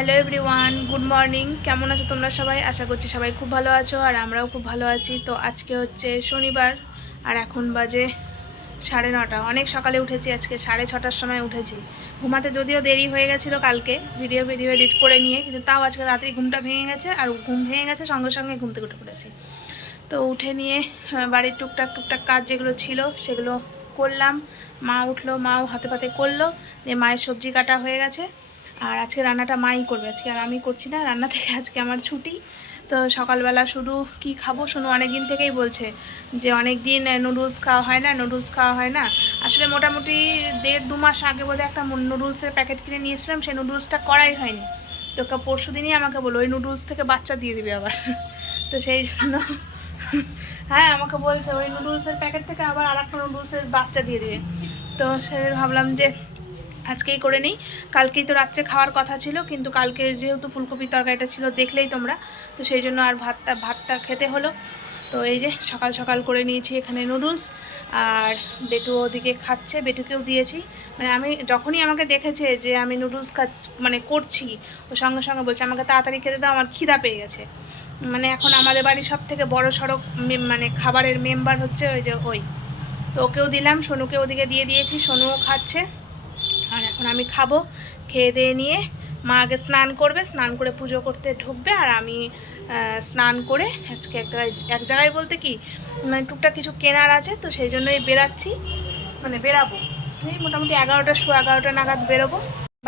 Hello everyone, good morning. কেমন আছো তোমরা সবাই? আশা করছি সবাই খুব ভালো আছো আর আমরাও খুব ভালো আছি। তো আজকে হচ্ছে শনিবার আর এখন বাজে সাড়ে নটা। অনেক সকালে উঠেছি, আজকে সাড়ে ছটার সময় উঠেছি। ঘুমাতে যদিও দেরি হয়ে গেছিল কালকে ভিডিও ভিডিও এডিট করে নিয়ে, কিন্তু তাও আজকে রাত্রি ঘুমটা ভেঙে গেছে আর ঘুম ভেঙে গেছে সঙ্গে সঙ্গে ঘুম থেকে উঠে পড়েছি। তো উঠে নিয়ে বাড়ির টুকটাক টুকটাক কাজ যেগুলো ছিল সেগুলো করলাম। মা উঠল, মাও হাতে পাতে করল, দিয়ে মায়ের সবজি কাটা হয়ে গেছে। আর আজকে রান্নাটা মাই করবে। আজকে আর আমি করছি না, রান্না থেকে আজকে আমার ছুটি। তো সকালবেলা শুধু কি খাব? শোনো অনেক দিন থেকেই বলছে যে অনেক দিন নুডলস খাওয়া হয় না, নুডলস খাওয়া হয় না। আসলে মোটামুটি দেড় দু মাস আগে বোধহয় একটা নুডলসের প্যাকেট কিনে নিয়েছিলাম, সেই নুডলসটা করাই হয়নি। তো পরশু দিনই আমাকে বলো ওই নুডলস থেকে বাচ্চা দিয়ে দিবে আবার। তো সেই জন্য হ্যাঁ আমাকে বলছে, ওই নুডলসের প্যাকেট থেকে আবার আর একটা নুডলসের বাচ্চা দিয়ে দিবে। তো সে ভাবলাম যে আজকেই করে নিই। কালকেই তো রাত্রে খাওয়ার কথা ছিল, কিন্তু কালকে যেহেতু ফুলকপির তরকারিটা ছিল দেখলেই তোমরা। তো সেই জন্য আর ভাতটা ভাতটা খেতে হলো। তো এই যে সকাল সকাল করে নিয়েছি এখানে নুডলস। আর বেটু ওদিকে খাচ্ছে, বেটুকেও দিয়েছি। মানে আমি যখনই আমাকে দেখেছে যে আমি নুডলস খাচ মানে করছি, ও সঙ্গে সঙ্গে বলছে, আমাকে তাড়াতাড়ি খেতে দাও, আমার খিদা পেয়ে গেছে। মানে এখন আমাদের বাড়ির সব থেকে বড়ো সড়ক মানে খাবারের মেম্বার হচ্ছে ওই যে ওই। তো ওকেও দিলাম, সোনুকে ওদিকে দিয়ে দিয়েছি, সোনুও খাচ্ছে। আর এখন আমি খাব। খেয়ে দিয়ে নিয়ে মা আগে স্নান করবে, স্নান করে পুজো করতে ঢুকবে আর আমি স্নান করে আজকে এক জায়গায় এক জায়গায় বলতে কি মানে টুকটাক কিছু কেনার আছে, তো সেই জন্যই বেরাচ্ছি মানে বেরাবো এই মোটামুটি এগারোটা শো, এগারোটা নাগাদ বেরোবো।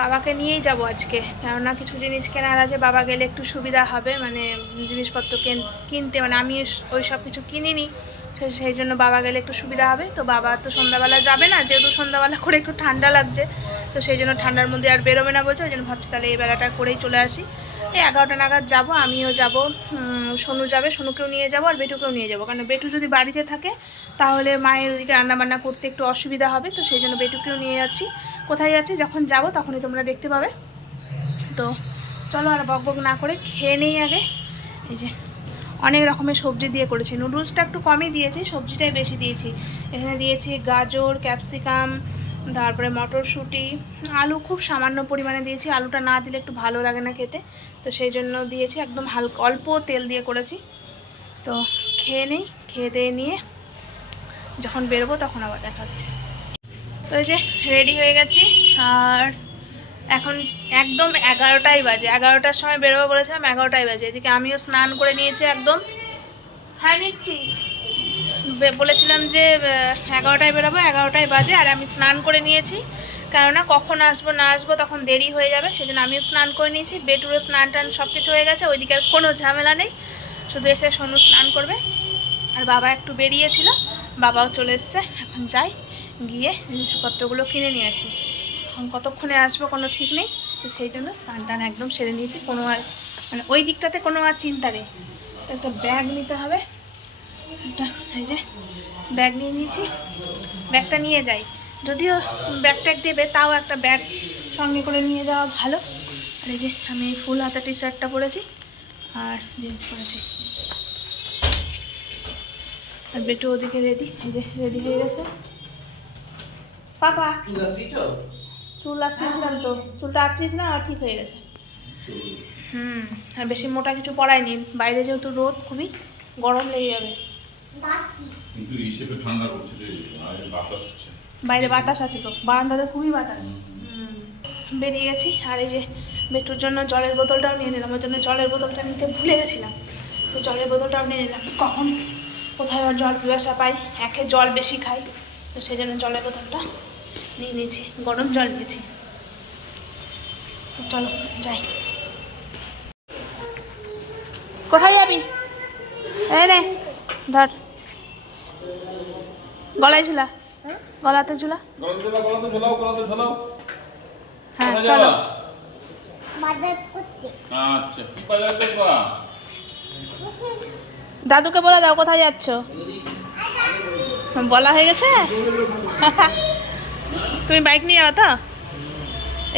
বাবাকে নিয়েই যাব আজকে, কেননা কিছু জিনিস কেনার আছে, বাবা গেলে একটু সুবিধা হবে মানে জিনিসপত্র কেন- কিনতে মানে আমি ওই সব কিছু কিনিনি। সেই জন্য বাবা গেলে একটু সুবিধা হবে। তো বাবা তো সন্ধ্যাবেলা যাবে না, যেহেতু সন্ধ্যাবেলা করে একটু ঠান্ডা লাগছে, তো সেই জন্য ঠান্ডার মধ্যে আর বেরোবে না বলছে, ওই জন্য ভাবছি তাহলে এই বেলাটা করেই চলে আসি। এই এগারোটা নাগাদ যাব, আমিও যাব সোনু যাবে, সোনুকেও নিয়ে যাব আর বেটুকেও নিয়ে যাব। কারণ বেটু যদি বাড়িতে থাকে, তাহলে মায়ের ওদিকে রান্নাবান্না করতে একটু অসুবিধা হবে, তো সেই জন্য বেটুকেও নিয়ে যাচ্ছি। কোথায় যাচ্ছি? যখন যাব তখনই তোমরা দেখতে পাবে। তো চলো আর বক বক না করে খেয়ে নেই আগে। এই যে অনেক রকমের সবজি দিয়ে করেছি। নুডলসটা একটু কমই দিয়েছি, সবজিটাই বেশি দিয়েছি। এখানে দিয়েছি গাজর, ক্যাপসিকাম, তারপরে মটরশুঁটি, আলু খুব সামান্য পরিমাণে দিয়েছি। আলুটা না দিলে একটু ভালো লাগে না খেতে। তো সেই জন্য দিয়েছি একদম হালকা, অল্প তেল দিয়ে করেছি। তো খেয়ে নিই, খেয়ে দিয়ে নিয়ে যখন বেরোবো তখন আবার দেখাচ্ছে তো এই যে রেডি হয়ে গেছি, আর এখন একদম এগারোটাই বাজে। এগারোটার সময় বেরোবো বলেছিলাম এগারোটাই বাজে। এদিকে আমিও স্নান করে নিয়েছি একদম। হ্যাঁ নিচ্ছি। বলেছিলাম যে এগারোটায় বেরোবো এগারোটায় বাজে আর আমি স্নান করে নিয়েছি। কেননা কখন আসব না আসব তখন দেরি হয়ে যাবে জন্য আমিও স্নান করে নিয়েছি। বেটুরও স্নান টান সব কিছু হয়ে গেছে ওইদিকে আর কোনো ঝামেলা নেই। শুধু এসে সোনু স্নান করবে। আর বাবা একটু বেরিয়েছিল বাবাও চলে এসছে। এখন যাই গিয়ে জিনিসপত্রগুলো কিনে নিয়ে আসি। কতক্ষণে আসব কোনো ঠিক নেই। তো সেই জন্য স্নান টান একদম সেরে নিয়েছি। কোনো আর মানে ওই দিকটাতে কোনো আর চিন্তা নেই। তো একটা ব্যাগ নিতে হবে। একটা এই যে, ব্যাগ নিয়ে নিয়েছি। ব্যাগটা নিয়ে যাই। যদিও ব্যাগ ট্যাগ দেবে, তাও একটা ব্যাগ সঙ্গে করে নিয়ে যাওয়া ভালো। আর এই যে, আমি ফুল হাতা টি শার্টটা পরেছি আর জিন্স পরেছি। আর বেটু ওদিকে রেডি এই যে রেডি হয়ে গেছে। পাপা! চুল আঁচিয়েছিলাম তো। চুলটা আঁচিয়েছিলাম আর ঠিক হয়ে গেছে। হুম আর বেশি মোটা কিছু পড়ায়নি বাইরে যেহেতু রোদ খুবই গরম লেগে যাবে। কিন্তু হিসেবে ঠান্ডা করছে বাতাস হচ্ছে। বাইরে বাতাস আছে তো। বারান্দাতে খুবই বাতাস। বেরিয়ে গেছি। আর এই যে বেটুর জন্য জলের বোতলটাও নিয়ে নিলাম। ওর জন্য জলের বোতলটা নিতে ভুলে গেছিলাম। তো জলের বোতলটাও নিয়ে নিলাম। কখন কোথায় আর জল পিপাসা পাই একে জল বেশি খাই। তো সেই জন্য জলের বোতলটা নিয়ে নিয়েছি গরম জল নিয়েছি। চলো যাই। কোথায় যাবি? এই নে ধর। গলায় ঝুলা। গলাতে ঝুলা। হ্যাঁ চলো। আচ্ছা দাদুকে বলে দাও কোথায় যাচ্ছ? বলা হয়ে গেছে? তুমি বাইক নিয়ে যাও তো।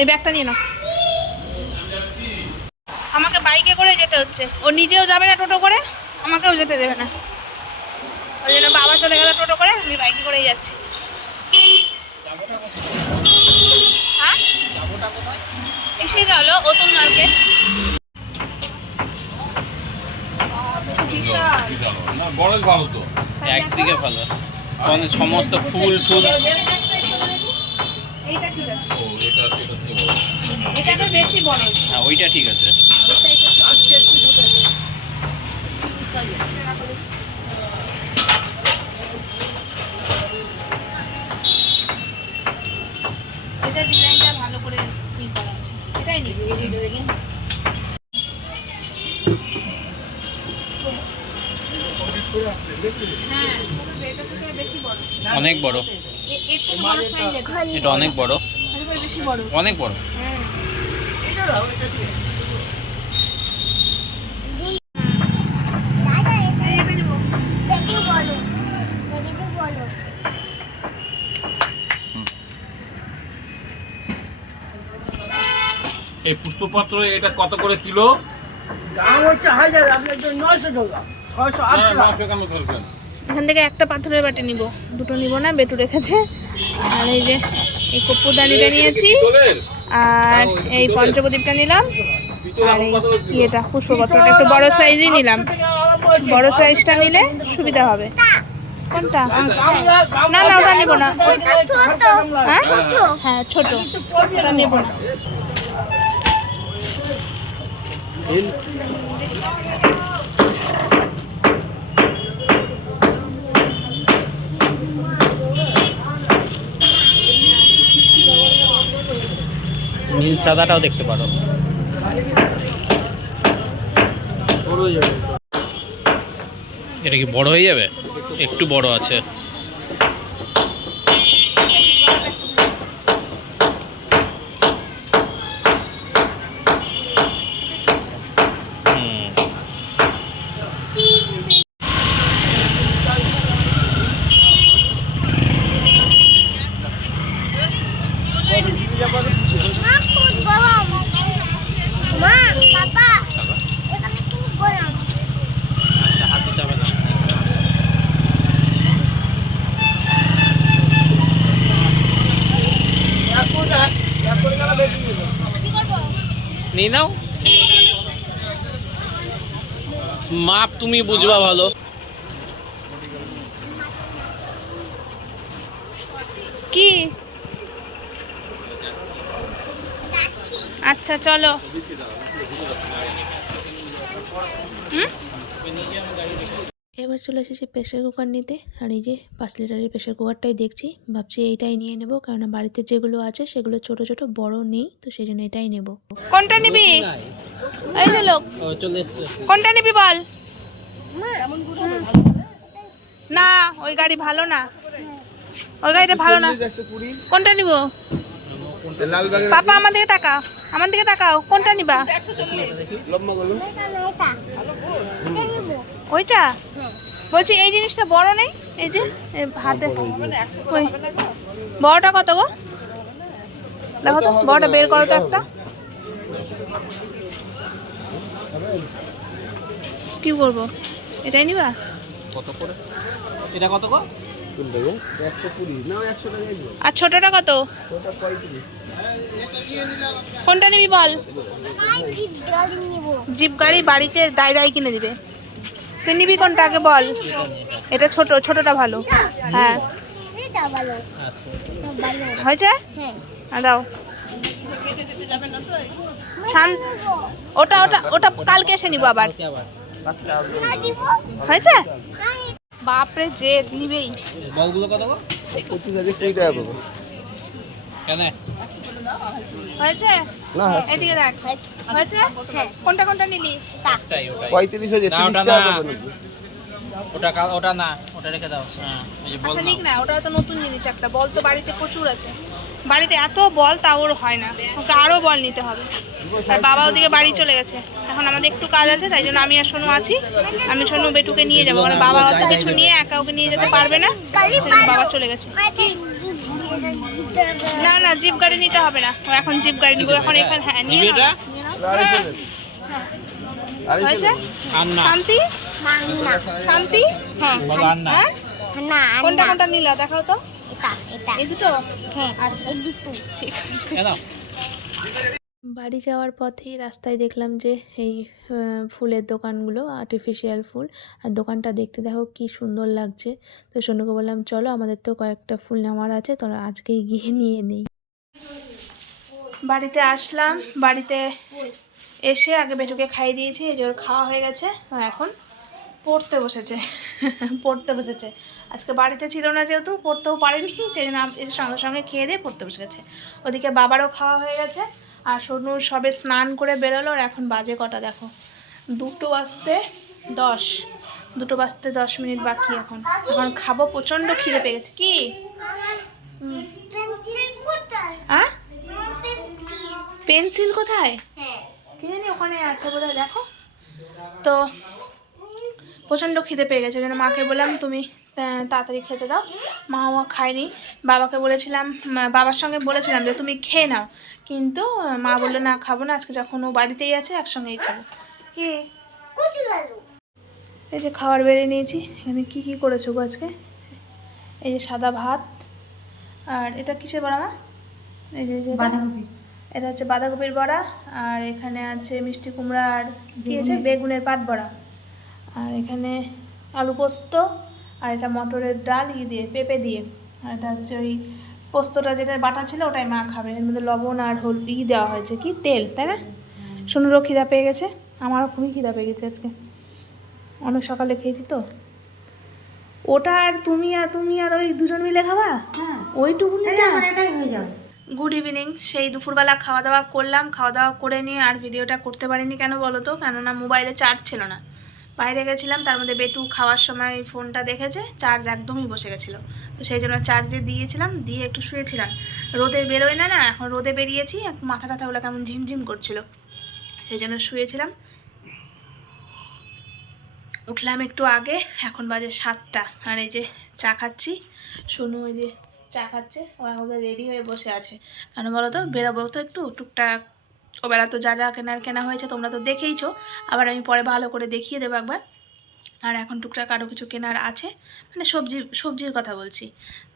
এই ব্যাগটা নিয়ে নাও। আমাকে বাইকে করে যেতে হচ্ছে। ও নিজেও যাবে না টোটো করে আমাকেও যেতে দেবে না। ওই জন্য বাবা চলে গেল টোটো করে আমি বাইকে করেই যাচ্ছি। হ্যাঁ? এসে গেল অতুল মার্কেট বড়। ভালো তো। একদিকে ভালো। মানে সমস্ত ফুল টুল এইটা ঠিক আছে। ও এটা এটা থেকে বড়। এটাকে বেশি বড় হ্যাঁ ওইটা ঠিক আছে। এটা ডিজাইনটা ভালো করে ই করা আছে? এটাই নিবি হ্যাঁ এটা থেকে বেশি বড়। অনেক বড়। এর থেকে বড় সাইজ এটা অনেক বড়। বেশি বড়। অনেক বড়। হ্যাঁ। এই পুষ্পপত্র এটা কত করে কিলো? দাম হচ্ছে হাজার আপনার জন্য নয়শো টাকা। ছয়শো আট হ্যাঁ, টাকা। এখান থেকে একটা পাথরের বাটি নিব। দুটো নিব না, বেটু রেখেছে। আর এই যে, এই কপ্পুরদানিটা নিয়েছি। আর এই পঞ্চপ্রদীপটা নিলাম। আর এই? ইয়েটা, পুষ্পপত্রটা, একটু বড় সাইজই নিলাম। বড় সাইজটা নিলে সুবিধা হবে। কোনটা? না না, ওটা নেব না। হ্যাঁ? হ্যাঁ ছোট। ওটা নেব না। নীল সাদাটাও দেখতে পারো। এটা কি বড় হয়ে যাবে? একটু বড় আছে হুম মা খুব গরম মা পাপা এখানে খুব গরম আচ্ছা হাত দিতে হবে না নিয়ে নাও মাপ তুমি বুঝবা ভালো। কি? আচ্ছা চলো। এবার চলে এসেছি প্রেশার কুকার নিতে। আর এই যে পাঁচ লিটারের প্রেশার কুকারটাই দেখছি। ভাবছি এইটাই নিয়ে নেব কারণ বাড়িতে যেগুলো আছে সেগুলো ছোট ছোট বড় নেই তো সেই জন্য এটাই নেব। কোনটা নিবি? এই লোক। কোনটা নিবি বল? না, ওই গাড়ি ভালো না। ওই গাড়িটা ভালো না। কোনটা নিব? পাপা, আমার দিকে তাকাও। আমার দিকে তাকাও। কোনটা নিবা? ওইটা? বলছি, এই জিনিসটা বড় নেই? এই যে হাতে। ওই। বড়টা কত গো? দেখো তো, বড়টা বের করো তো একটা। কি করব? এটাই নিবা? কত করে? এটা কত গো? আর ছোটটা কত? কোনটা নিবি বল? জিপ গাড়ি বাড়িতে দায় দায় কিনে দিবে। তুই নিবি কোনটা আগে বল? এটা ছোট ছোটটা ভালো। হ্যাঁ। হয়েছে? হ্যাঁ দাও। শান ওটা ওটা ওটা কালকে এসে নিবো আবার। কি হয়েছে? হ্যাঁ বাপরে যে নিবেই। বলগুলো কত গো? কেন? হয়েছে? এদিকে দেখ। হয়েছে। কোনটা কোনটা নিলি? ওটাই ওটাই। পঁয়ত্রিশ হাজার না ওটা না। ওটা ওটা না ওটা রেখে দাও। হ্যাঁ ওই যে বল আচ্ছা নিক না ওটা তো নতুন জিনিস একটা। বল তো বাড়িতে প্রচুর আছে। বাড়িতে এত বল তাও ওর হয় না। ওকে আরও বল নিতে হবে। আর বাবা ওদিকে বাড়ি চলে গেছে। এখন আমাদের একটু কাজ আছে তাই জন্য আমি আর সোনু আছি। আমি সোনু বেটুকে নিয়ে যাব। কারণ বাবা অত কিছু নিয়ে একা ওকে নিয়ে যেতে পারবে না। বাবা চলে গেছে। না না জিপ গাড়ি নিতে হবে না। ও এখন জিপ গাড়ি নিবো। এখন এখানে হ্যাঁ নিয়ে হয়েছে? শান্তি? শান্তি? হ্যাঁ হ্যাঁ? না কোনটা কোনটা নিলা? দেখাও তো। এটা এটা। এই দুটো? হ্যাঁ। আচ্ছা। এই দুটো। ঠিক আছে। বাড়ি যাওয়ার পথেই রাস্তায় দেখলাম যে এই ফুলের দোকানগুলো আর্টিফিশিয়াল ফুল। আর দোকানটা দেখতে দেখো কি সুন্দর লাগছে। তো সোনুকে বললাম চলো আমাদের তো কয়েকটা ফুল নেওয়ার আছে তোরা আজকেই গিয়ে নিয়ে নেই। বাড়িতে আসলাম। বাড়িতে এসে আগে বেটুকে খাইয়ে দিয়েছি এই যে ওর খাওয়া হয়ে গেছে। এখন পড়তে বসেছে। পড়তে বসেছে। আজকে বাড়িতে ছিল না যেহেতু পড়তেও পারেনি সেই জন্য এর সঙ্গে সঙ্গে খেয়ে দিয়ে পড়তে বসে গেছে। ওদিকে বাবারও খাওয়া হয়ে গেছে আর সোনু সবে স্নান করে বেরোলো আর এখন বাজে কটা দেখো। দুটো বাজতে দশ। দুটো বাজতে দশ মিনিট বাকি এখন। এখন খাব প্রচণ্ড খিদে পেয়ে গেছে। কি? পেন্সিল কোথায় আ পেন্সিল পেন্সিল কোথায়? হ্যাঁ। কি জানি ওখানে আছে বোধহয় দেখো। তো প্রচণ্ড খিদে পেয়ে গেছে জন্য মাকে বললাম তুমি তাড়াতাড়ি খেতে দাও। মা ও খায়নি। বাবাকে বলেছিলাম বাবার সঙ্গে বলেছিলাম যে তুমি খেয়ে নাও। কিন্তু মা বলল না খাব না আজকে যখন ও বাড়িতেই আছে একসঙ্গেই খাব। কি? এই যে খাবার বেড়ে নিয়েছি এখানে কি কি করেছ গো আজকে? এই যে সাদা ভাত আর এটা কিসের বড়া মা? এই যে বাঁধাকপির। এটা হচ্ছে বাঁধাকপির বড়া আর এখানে আছে মিষ্টি কুমড়া আর কি আছে? বেগুনের পাট বড়া। আর এখানে আলু পোস্ত আর এটা মটরের ডাল ই দিয়ে পেঁপে দিয়ে। আর এটা হচ্ছে ওই পোস্তটা যেটা বাটা ছিল ওটাই মা খাবে। এর মধ্যে লবণ আর হল ই দেওয়া হয়েছে কি? তেল তাই না? সোনুরও খিদা পেয়ে গেছে? আমারও খুবই খিদা পেয়ে গেছে আজকে। অনেক সকালে খেয়েছি তো। ওটা আর তুমি আর তুমি আর ওই দুজন মিলে খাবা? ওইটুকুনি গুড ইভিনিং সেই দুপুরবেলা খাওয়া দাওয়া করলাম। খাওয়া দাওয়া করে নিয়ে আর ভিডিওটা করতে পারিনি কেন বলো তো? কেননা মোবাইলে চার্জ ছিল না। বাইরে গেছিলাম, তার মধ্যে বেটু খাওয়ার সময় ফোনটা দেখেছে চার্জ একদমই বসে গেছিল। তো সেই জন্য চার্জে দিয়েছিলাম, দিয়ে একটু শুয়েছিলাম। রোদে বেরোয় না না, এখন রোদে বেরিয়েছি মাথা টাথাগুলো কেমন ঝিমঝিম করছিল। সেই জন্য শুয়েছিলাম। উঠলাম একটু আগে, এখন বাজে সাতটা। আর এই যে চা খাচ্ছি, সোনু ওই যে চা খাচ্ছে, ও এখন রেডি হয়ে বসে আছে। কেন বলো তো, বেরোবো তো একটু, টুকটাক ওবেলা তো যা যা কেনার কেনা হয়েছে তোমরা তো দেখেইছো। আবার আমি পরে ভালো করে দেখিয়ে দেবো একবার। আর এখন টুকটাক আরও কিছু কেনার আছে। মানে সবজি, সবজির কথা বলছি।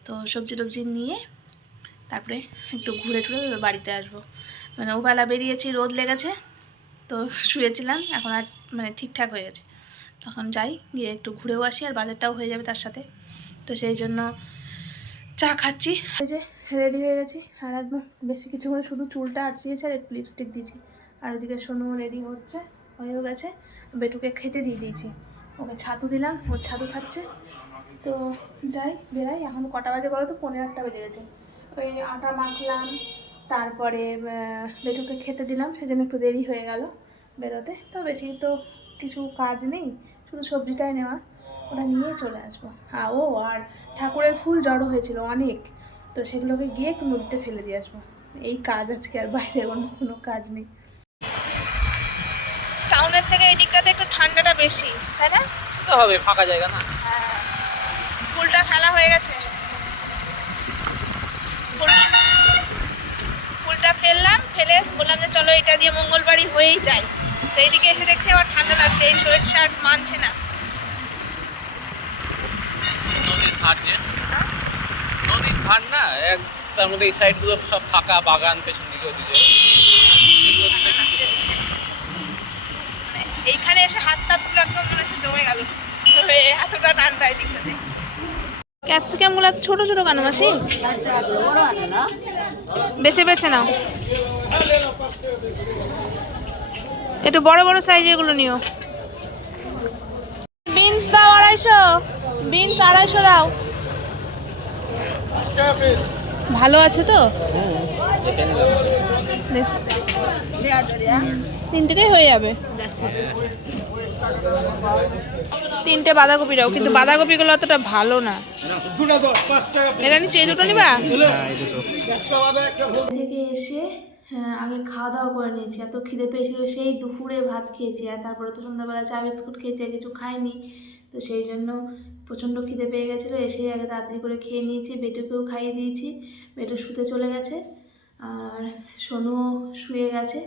তো সবজি টবজি নিয়ে তারপরে একটু ঘুরে টুরে বাড়িতে আসব। মানে ওবেলা বেরিয়েছি, রোদ লেগেছে। তো শুয়েছিলাম, এখন আর মানে ঠিকঠাক হয়ে গেছে। তখন যাই, গিয়ে একটু ঘুরেও আসি, আর বাজারটাও হয়ে যাবে তার সাথে। তো সেই জন্য চা খাচ্ছি। এই যে রেডি হয়ে গেছি। আর একদম বেশি কিছু করে শুধু চুলটা আঁচিয়েছে আর একটু লিপস্টিক দিয়েছি। আর ওদিকে সোনু রেডি হচ্ছে, হয়েও গেছে। বেটুকে খেতে দিয়ে দিয়েছি। ওকে ছাতু দিলাম, ও ছাতু খাচ্ছে। তো যাই, বেরাই। এখন কটা বাজে বলো তো? পনেরো আটটা বেজে গেছে। ওই আটা মাখলাম, তারপরে বেটুকে খেতে দিলাম। সেজন্য একটু দেরি হয়ে গেল বেরোতে। তো বেশি তো কিছু কাজ নেই, শুধু সবজিটাই নেওয়া। ওটা নিয়ে চলে আসব। হ্যাঁ ও, আর ঠাকুরের ফুল জড়ো হয়েছিল অনেক। তো সেগুলোকে গিয়ে একটু নদীতে ফেলে দিয়ে আসব। এই কাজ আজকে আর বাইরে অন্য কোনো কাজ নেই। টাউনের থেকে এই দিকটাতে একটু ঠান্ডাটা বেশি তাই না? তো হবে ফাঁকা জায়গা না। ফুলটা ফেলা হয়ে গেছে। ফুলটা ফেললাম ফেলে বললাম যে চলো এটা দিয়ে মঙ্গলবারই হয়েই যায় তো এইদিকে এসে দেখছি আবার ঠান্ডা লাগছে এই সোয়েট শার্ট মানছে না। নদীর ধার যে। নদীর ধার না এক তার মধ্যে এই সাইডগুলো সব ফাঁকা বাগান পেছন দিকে ওদিকে। মানে এইখানে এসে হাত টাত পুরো একদম মনে হচ্ছে জমে গেল। এতটা ঠান্ডা এই দিকটাতে ক্যাপসিকামগুলো এত ছোটো ছোটো কেন মাসি? বেছে বেছে নাও। একটু বড় বড় সাইজ এগুলো নিও। বিনস দাও আড়াইশো। বিনস আড়াইশো দাও। ভালো আছে তো? তিনটেতেই হয়ে যাবে। তিনটে বাঁধাকপি দাও কিন্তু বাঁধাকপিগুলো অতটা ভালো না। এটা নিচে দুটো নিবা? থেকে এসে হ্যাঁ, আগে খাওয়া দাওয়া করে নিয়েছি। এত খিদে পেয়েছিল সেই দুপুরে ভাত খেয়েছি আর তারপরে তো সন্ধ্যাবেলা চা বিস্কুট খেয়েছি আর কিছু খাইনি। তো সেই জন্য প্রচণ্ড খিদে পেয়ে গেছিল এসে আগে তাড়াতাড়ি করে খেয়ে নিয়েছি, বেটুকেও খাইয়ে দিয়েছি, বেটু শুতে চলে গেছে, আর সোনুও শুয়ে গেছে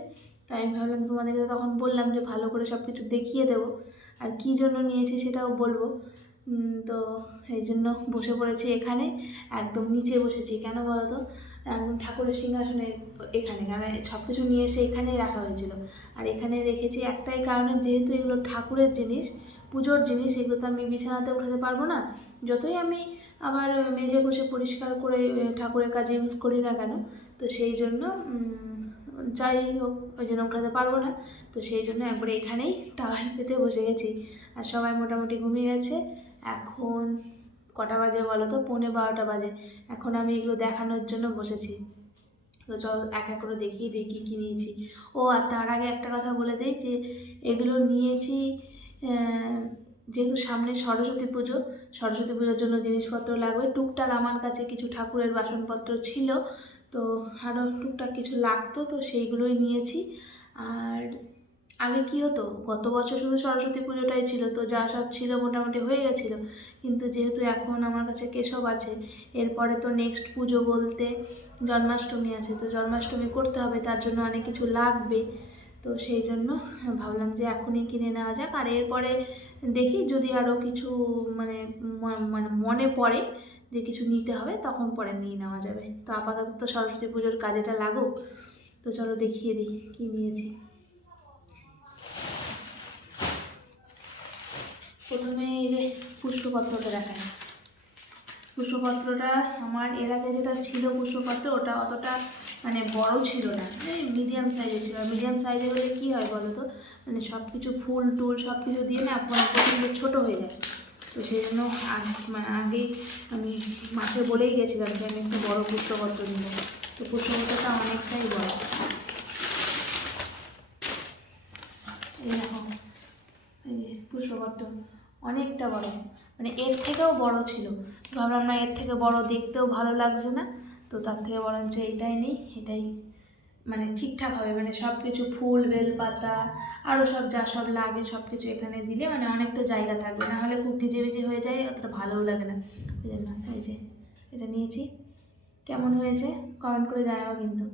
তো আমি ভাবলাম তোমাদেরকে তখন বললাম যে ভালো করে সব কিছু দেখিয়ে দেবো, আর কী জন্য নিয়েছি সেটাও বলব তো এই জন্য বসে পড়েছি এখানে, একদম নিচে বসেছি, কেন বলো তো একদম ঠাকুরের সিংহাসনে এখানে, কারণ সব কিছু নিয়ে এসে এখানেই রাখা হয়েছিল, আর এখানে রেখেছি একটাই কারণে, যেহেতু এগুলো ঠাকুরের জিনিস পুজোর জিনিস এগুলো তো আমি বিছানাতে উঠাতে পারব না। যতই আমি আবার মেজে কষে পরিষ্কার করে ঠাকুরের কাজে ইউজ করি না কেন, তো সেই জন্য যাই হোক, ওই জন্য উঠাতে পারব না। তো সেই জন্য একবারে এখানেই টাওয়াল পেতে বসে গেছি। আর সবাই মোটামুটি ঘুমিয়ে গেছে। এখন কটা বাজে বলো তো? পৌনে বারোটা বাজে। এখন আমি এগুলো দেখানোর জন্য বসেছি। তো চল, এক এক করে দেখি দেখি কী নিয়েছি। ও, আর তার আগে একটা কথা বলে দেই যে, এগুলো নিয়েছি যেহেতু সামনে সরস্বতী পুজো, সরস্বতী পুজোর জন্য জিনিসপত্র লাগবে। টুকটাক আমার কাছে কিছু ঠাকুরের বাসনপত্র ছিল, তো আরও টুকটাক কিছু লাগতো, তো সেইগুলোই নিয়েছি। আর আগে কি হতো, গত বছর শুধু সরস্বতী পুজোটাই ছিল, তো যা সব ছিল মোটামুটি হয়ে গেছিল। কিন্তু যেহেতু এখন আমার কাছে কেশব আছে, এরপরে তো নেক্সট পুজো বলতে জন্মাষ্টমী আছে, তো জন্মাষ্টমী করতে হবে, তার জন্য অনেক কিছু লাগবে। তো সেই জন্য ভাবলাম যে এখনই কিনে নেওয়া যাক। আর এরপরে দেখি যদি আরও কিছু মানে মানে মনে পড়ে যে কিছু নিতে হবে, তখন পরে নিয়ে নেওয়া যাবে। তো আপাতত তো সরস্বতী পুজোর কাজেটা লাগুক। তো চলো দেখিয়ে দিই কী নিয়েছি। প্রথমে এই যে পুষ্পপত্রটা দেখায় পুষ্পপত্রটা আমার এর আগে যেটা ছিল পুষ্পপত্র, ওটা অতটা মানে বড় ছিল না মিডিয়াম সাইজে ছিল। মিডিয়াম সাইজে হলে কী হয় বলো তো? মানে সব কিছু ফুল টুল সব কিছু দিয়ে না মানে প্রচণ্ড ছোটো হয়ে যায়। তো সেই জন্য আগ- মানে আগেই আমি মাকে বলেই গেছিলাম যে আমি একটা বড় পুষ্পপত্র নিব। তো পুষ্পপত্রটা অনেকটাই বড় দেখো, এই অনেকটা বড়। মানে এর থেকেও বড় ছিল। ভাবলাম না, এর থেকে বড় দেখতেও ভালো লাগছে না। তো তার থেকে বরঞ্চ এইটাই নেই, এটাই মানে ঠিকঠাক হবে। মানে সব কিছু ফুল, বেলপাতা আরও সব যা সব লাগে সব কিছু এখানে দিলে মানে অনেকটা জায়গা থাকবে। না হলে খুব ভিজে ভিজে হয়ে যায়, অতটা ভালোও লাগে না। ওই জন্য এই যে এটা নিয়েছি। কেমন হয়েছে? কমেন্ট করে জানাব কিন্তু।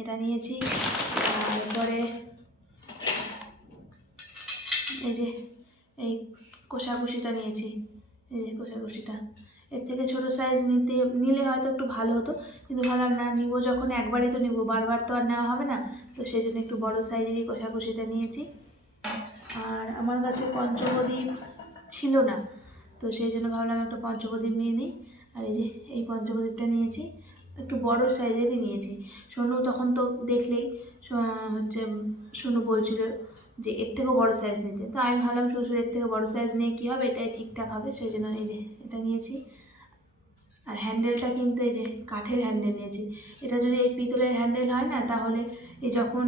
এটা নিয়েছি, তারপরে এই যে এই কোষাকুষিটা নিয়েছি। এই যে কোষাকুষিটা। এর থেকে ছোট সাইজ নিতে, নিলে হয়তো একটু ভালো হতো। কিন্তু ভাবলাম, না, নিবো যখন একবারই তো নিবো, বারবার তো আর নেওয়া হবে না। তো সেই জন্য একটু বড় সাইজেরই কোষাকুষিটা নিয়েছি। আর আমার কাছে পঞ্চপ্রদীপ ছিল না। তো সেই জন্য ভাবলাম একটা পঞ্চপ্রদীপ নিয়ে নিই। আর এই যে, এই পঞ্চপ্রদীপটা নিয়েছি। একটু বড় সাইজেরই নিয়েছি। সোনু তখন তো দেখলেই হচ্ছে, সোনু বলছিল যে এর থেকেও বড় সাইজ নিতে। তো আমি ভাবলাম শুধু এর থেকে বড় সাইজ নিয়ে কী হবে? এটাই ঠিকঠাক হবে, সেই জন্য এই যে এটা নিয়েছি। আর হ্যান্ডেলটা কিন্তু এই যে কাঠের হ্যান্ডেল নিয়েছি। এটা যদি এই পিতলের হ্যান্ডেল হয় না, তাহলে এই যখন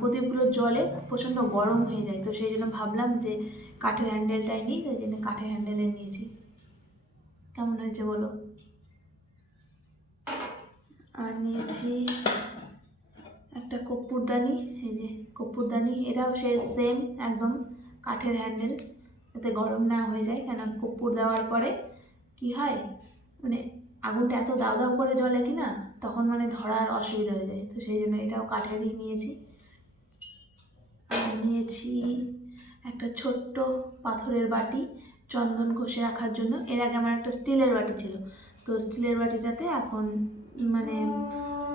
প্রদীপগুলো জলে প্রচণ্ড গরম হয়ে যায়। তো সেই জন্য ভাবলাম যে কাঠের হ্যান্ডেলটাই নিই তাই জন্য কাঠের হ্যান্ডেলে নিয়েছি। কেমন হয়েছে বলো? আর নিয়েছি একটা কর্পূরদানি এই যে কর্পূরদানি এটাও সে সেম একদম কাঠের হ্যান্ডেল যাতে গরম না হয়ে যায়। কেন কর্পূর দেওয়ার পরে কি হয়? মানে আগুনটা এত দাও দাও করে জ্বলে কি না তখন মানে ধরার অসুবিধা হয়ে যায়। তো সেই জন্য এটাও কাঠেরই নিয়েছি। আর নিয়েছি একটা ছোট্ট পাথরের বাটি চন্দন ঘষে রাখার জন্য। এর আগে আমার একটা স্টিলের বাটি ছিল। তো স্টিলের বাটিটাতে এখন মানে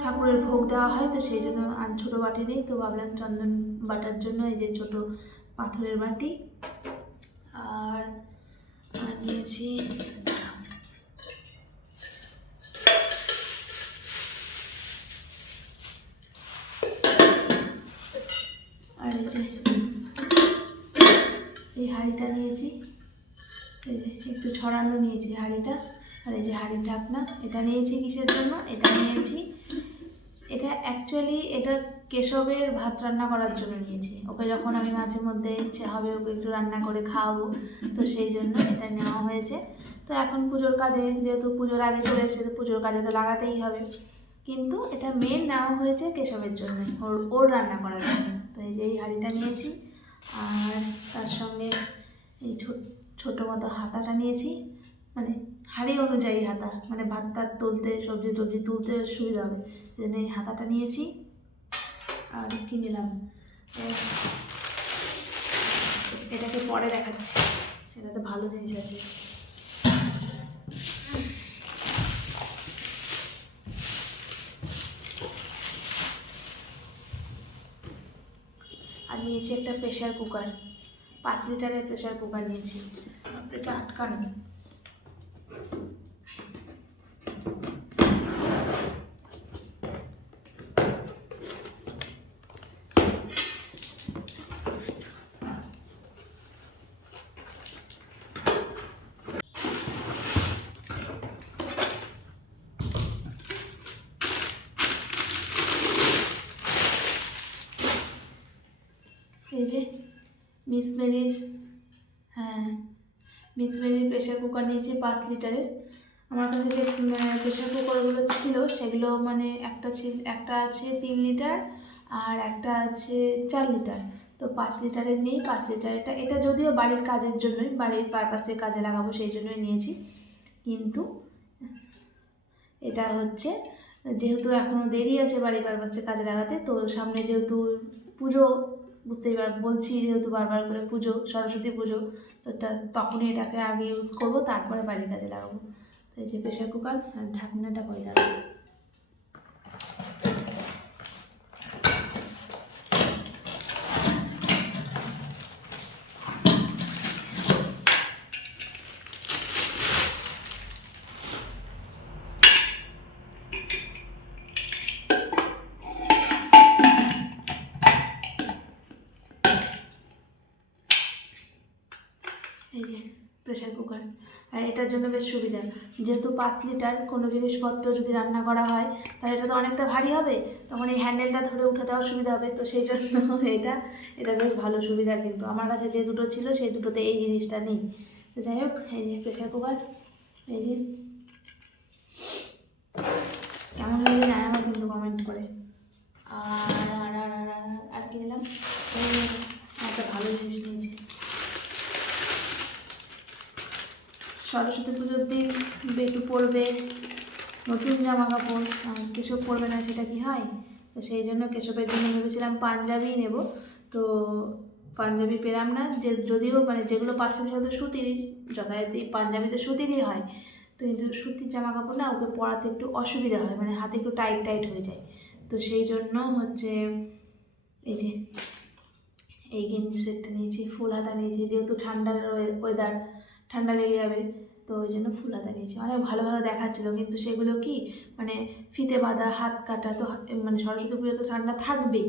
ঠাকুরের ভোগ দেওয়া হয়, তো সেই জন্য আর ছোটো বাটি নেই। তো ভাবলাম চন্দন বাটার জন্য এই যে ছোটো পাথরের বাটি। আর নিয়েছি আর এই যে এই হাঁড়িটা নিয়েছি। একটু ছড়ানো নিয়েছি হাঁড়িটা। আর এই যে হাঁড়ির ঢাকনা, এটা নিয়েছি কিসের জন্য? এটা নিয়েছি, এটা অ্যাকচুয়ালি এটা কেশবের ভাত রান্না করার জন্য নিয়েছি। ওকে যখন আমি মাঝে মধ্যে ইচ্ছে হবে ওকে একটু রান্না করে খাওয়াবো, তো সেই জন্য এটা নেওয়া হয়েছে। তো এখন পুজোর কাজে, যেহেতু পুজোর আগে চলে এসেছে তো পুজোর কাজে তো লাগাতেই হবে। কিন্তু এটা মেন নেওয়া হয়েছে কেশবের জন্য, ওর ওর রান্না করার জন্য। তো এই যে এই হাঁড়িটা নিয়েছি, আর তার সঙ্গে এই ছোট ছোটো মতো হাতাটা নিয়েছি মানে হাড়ি অনুযায়ী হাতা মানে ভাত টাত তুলতে সবজি টবজি তুলতে সুবিধা হবে। সেজন্য এই হাতাটা নিয়েছি আর কি নিলাম? এটাকে পরে দেখাচ্ছি। এটাতে ভালো জিনিস আছে। আর নিয়েছি একটা প্রেশার কুকার পাঁচ লিটারের প্রেশার কুকার নিয়েছি। এটা? আটকানো। এই যে মিস মেরির হ্যাঁ মিস মেরির প্রেশার কুকার নিয়েছি পাঁচ লিটারের। আমার কাছে যে প্রেশার কুকারগুলো ছিল, সেগুলো মানে একটা ছিল, একটা আছে তিন লিটার আর একটা আছে চার লিটার। তো পাঁচ লিটারের নেই, পাঁচ লিটারেরটা, এটা যদিও বাড়ির কাজের জন্যই, বাড়ির পারপাসে কাজে লাগাবো সেই জন্যই নিয়েছি। কিন্তু এটা হচ্ছে, যেহেতু এখনও দেরি আছে বাড়ির পারপাসে কাজে লাগাতে, তো সামনে যেহেতু পুজো বুঝতেই পার, বলছি যেহেতু বারবার করে পুজো, সরস্বতী পুজো, তো তখনই এটাকে আগে ইউজ করব, তারপরে বাড়ির কাজে লাগাবো। তো এই যে প্রেশার কুকার আর ঢাকনাটা করে লাগাবো এই যে প্রেশার কুকার আর জন্য বেশ সুবিধা। যেহেতু পাঁচ লিটার কোনো জিনিসপত্র যদি রান্না করা হয়, তাহলে এটা তো অনেকটা ভারী হবে। তখন এই হ্যান্ডেলটা ধরে উঠে দেওয়ার সুবিধা হবে। তো সেই জন্য এটা এটা বেশ ভালো সুবিধা কিন্তু। আমার কাছে যে দুটো ছিল, সেই দুটোতে এই জিনিসটা নেই। তো যাই হোক, এই যে প্রেশার কুকার এই যে। কেমন হয়ে না, আমার কিন্তু কমেন্ট করে। আর আর আর আর, আর- আর কি নিলাম একটা ভালো জিনিস নিয়েছি। সরস্বতী পুজোর দিন বেটু পরবে নতুন জামা কাপড় আর কেশব পরবে না, সেটা কি হয়? তো সেই জন্য কেশবের জন্য ভেবেছিলাম পাঞ্জাবি নেব। তো পাঞ্জাবি পেলাম না, যে যদিও মানে যেগুলো পাচ্ছে সেগুলো সুতিরই যথারীতি পাঞ্জাবি তো সুতিরই হয়। তো কিন্তু সুতির জামা কাপড় না, ওকে পরাতে একটু অসুবিধা হয় মানে হাতে একটু টাইট টাইট হয়ে যায়। তো সেই জন্য হচ্ছে এই যে, এই গেঞ্জি সেটটা নিয়েছি, ফুল হাতা নিয়েছি, যেহেতু ঠান্ডার ওয়েদার ঠান্ডা লেগে যাবে। তো ওই জন্য ফুল হাতা নিয়েছি। অনেক ভালো ভালো দেখাচ্ছিলো, কিন্তু সেগুলো কি মানে ফিতে বাঁধা, হাত কাটা, তো মানে সরস্বতী পুজো তো ঠান্ডা থাকবেই।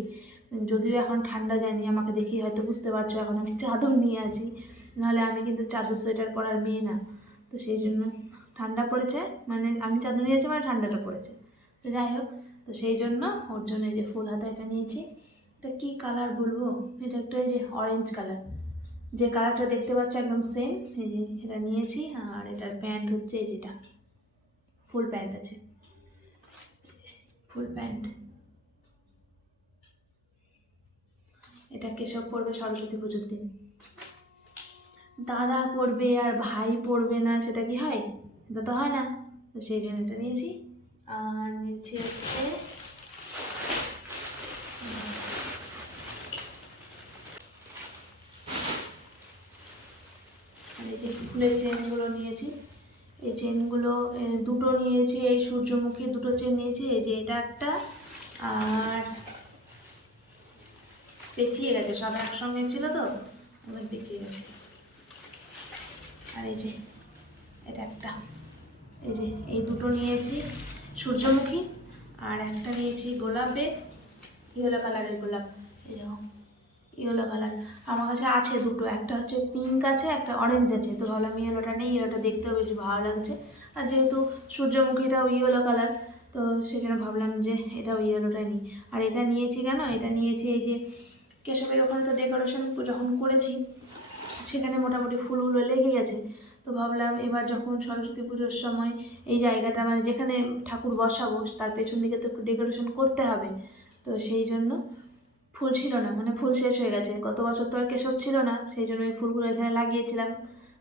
যদিও এখন ঠান্ডা যায়নি, আমাকে দেখি হয়তো বুঝতে পারছ, এখন আমি চাদর নিয়ে আছি। নাহলে আমি কিন্তু চাদর, সোয়েটার পরার মেয়ে না। তো সেই জন্য ঠান্ডা পড়েছে মানে আমি চাদর নিয়েছি মানে ঠান্ডাটা পড়েছে। তো যাই হোক, তো সেই জন্য ওর জন্য এই যে ফুল হাতা এটা নিয়েছি। এটা কী কালার বলব? এটা একটা এই যে অরেঞ্জ কালার যে কালারটা দেখতে পাচ্ছ একদম সেম এই যে এটা নিয়েছি আর এটার প্যান্ট হচ্ছে এই যেটা, ফুল প্যান্ট আছে। Full pant. এটা কেশব পরবে সরস্বতী পুজোর দিন। দাদা পরবে আর ভাই পরবে না, সেটা কি হয়? এটা তো হয় না। তো সেই জন্য এটা নিয়েছি। আর নিচে হচ্ছে আর এই যে ফুলের চেনগুলো নিয়েছি, এই চেনগুলো দুটো নিয়েছি, এই সূর্যমুখী দুটো চেন নিয়েছি, এই যে এটা একটা, আর পেঁচিয়ে গেছে, সব একসঙ্গে ছিল তো আমার পেঁচিয়ে গেছে। আর এই যে, এটা একটা, এই যে, এই দুটো নিয়েছি সূর্যমুখী, আর একটা নিয়েছি গোলাপের, ইয়েলো কালারের গোলাপ, এই দেখো। Yellow colour. আমার কাছে আছে দুটো, একটা হচ্ছে পিঙ্ক আছে, একটা অরেঞ্জ আছে। তো ভাবলাম ইয়েলোটা নেই ইয়েলোটা দেখতেও বেশি ভালো লাগছে। আর যেহেতু সূর্যমুখীটাও ইয়েলো কালার তো জন্য ভাবলাম যে এটাও ইয়েলোটা নিই। আর এটা নিয়েছি কেন? এটা নিয়েছি এই যে কেশবের ওখানে তো ডেকোরেশন যখন করেছি, সেখানে মোটামুটি ফুলগুলো লেগে গেছে। তো ভাবলাম এবার যখন সরস্বতী পুজোর সময় এই জায়গাটা মানে যেখানে ঠাকুর বসাবো, তার পেছন দিকে তো একটু ডেকোরেশন করতে হবে। তো সেই জন্য ফুল ছিল না মানে ফুল শেষ হয়ে গেছে। গত বছর তো আর কেশব ছিল না, সেই জন্য এই ফুলগুলো এখানে লাগিয়েছিলাম।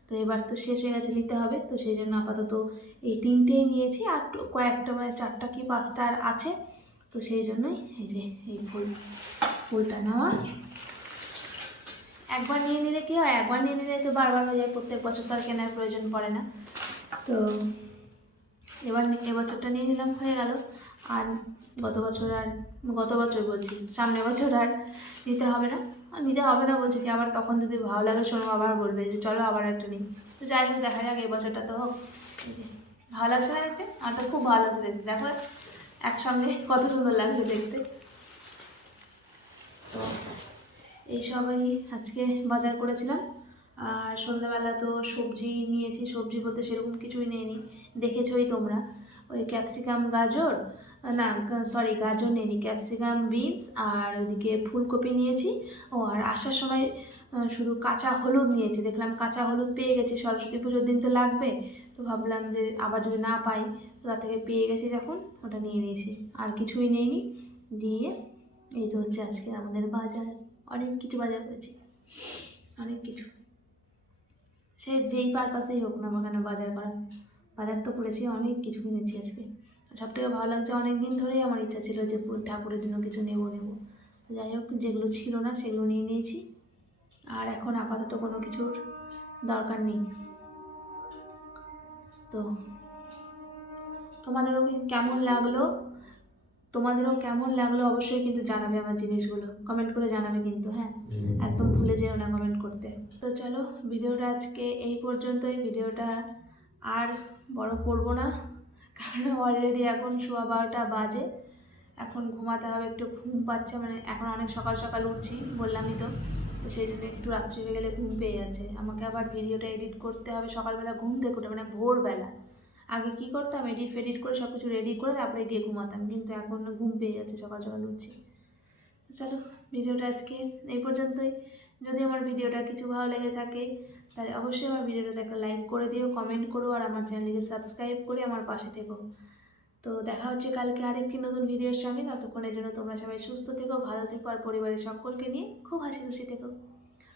তো এবার তো শেষ হয়ে গেছে, নিতে হবে। তো সেই জন্য আপাতত এই তিনটেই নিয়েছি, আর কয়েকটা মানে চারটা কি পাঁচটা আর আছে। তো সেই জন্যই এই যে এই ফুল, ফুলটা নেওয়া। একবার নিয়ে নিলে কি হয়? একবার নিয়ে নিলে তো বারবার হয়ে যায়, প্রত্যেক বছর তো আর কেনার প্রয়োজন পড়ে না। তো এবার এবছরটা নিয়ে নিলাম, হয়ে গেল। আর গত বছর আর, গত বছর বলছি, সামনের বছর আর নিতে হবে না। আর নিতে হবে না বলছে কি, আবার তখন যদি ভালো লাগে শোনো, আবার বলবে যে চলো আবার একটা নিই। তো যাই হোক, দেখা যাক এই বছরটা তো হোক। যে, ভালো লাগছে না দেখতে? আর তো খুব ভালো লাগছে দেখতে। দেখো, একসঙ্গে কত সুন্দর লাগছে দেখতে। তো এই সবাই আজকে বাজার করেছিলাম। আর সন্ধ্যাবেলা তো সবজি নিয়েছি, সবজি বলতে সেরকম কিছুই নেয়নি দেখেছই তোমরা। ওই ক্যাপসিকাম গাজর না সরি গাজর নেয়নি ক্যাপসিকাম বিনস আর ওদিকে ফুলকপি নিয়েছি। ও, আর আসার সময় শুধু কাঁচা হলুদ নিয়েছি। দেখলাম কাঁচা হলুদ পেয়ে গেছি। সরস্বতী পুজোর দিন তো লাগবে, তো ভাবলাম যে আবার যদি না পাই, তো তার থেকে পেয়ে গেছি যখন, ওটা নিয়ে নিয়েছি। আর কিছুই নেইনি। দিয়ে এই তো হচ্ছে আজকে আমাদের বাজার। অনেক কিছু বাজার করেছি। অনেক কিছু। সে যেই পারপাসেই হোক না কেন বাজার করা বাজার তো করেছি, অনেক কিছু কিনেছি আজকে। সব থেকে ভালো লাগছে অনেক দিন ধরেই আমার ইচ্ছা ছিল যে ঠাকুরের জন্য কিছু নেব নেব। যাই হোক যেগুলো ছিল না সেগুলো নিয়ে নিয়েছি। আর এখন আপাতত কোনো কিছুর দরকার নেই। তো তোমাদেরও কেমন লাগল? তোমাদেরও কেমন লাগল অবশ্যই কিন্তু জানাবে আমার জিনিসগুলো। কমেন্ট করে জানাবে কিন্তু হ্যাঁ? একদম ভুলে যেও না কমেন্ট করতে। তো চলো ভিডিওটা আজকে এই পর্যন্তই। ভিডিওটা আর বড় করব না। অলরেডি এখন সোয়া বারোটা বাজে। এখন ঘুমাতে হবে, একটু ঘুম পাচ্ছে মানে এখন অনেক সকাল সকাল উঠছি, বললামই তো। তো সেই জন্য একটু রাত্রি হয়ে গেলে ঘুম পেয়ে যাচ্ছে। আমাকে আবার ভিডিওটা এডিট করতে হবে সকালবেলা ঘুম থেকে উঠে মানে ভোরবেলা। আগে কি করতাম এডিট ফেডিট করে সব কিছু রেডি করে তারপরে গিয়ে ঘুমাতাম, কিন্তু এখন ঘুম পেয়ে যাচ্ছে, সকাল সকাল উঠছি। চলো ভিডিওটা আজকে এই পর্যন্তই। যদি আমার ভিডিওটা কিছু ভালো লেগে থাকে তাহলে অবশ্যই আমার ভিডিওটাতে একটা লাইক করে দিও কমেন্ট করো আর আমার চ্যানেলকে সাবস্ক্রাইব করে আমার পাশে থেকো। তো দেখা হচ্ছে কালকে আরেকটি নতুন ভিডিওর সঙ্গে। ততক্ষণের জন্য তোমরা সবাই সুস্থ থেকো, ভালো থেকো আর পরিবারের সকলকে নিয়ে খুব হাসি খুশি থেকো।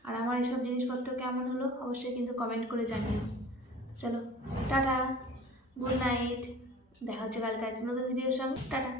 আর আমার এইসব জিনিসপত্র কেমন হলো অবশ্যই কিন্তু কমেন্ট করে জানিও। চলো, টাটা গুড নাইট দেখা হচ্ছে কালকে একটা নতুন ভিডিওর সঙ্গে। টাটা।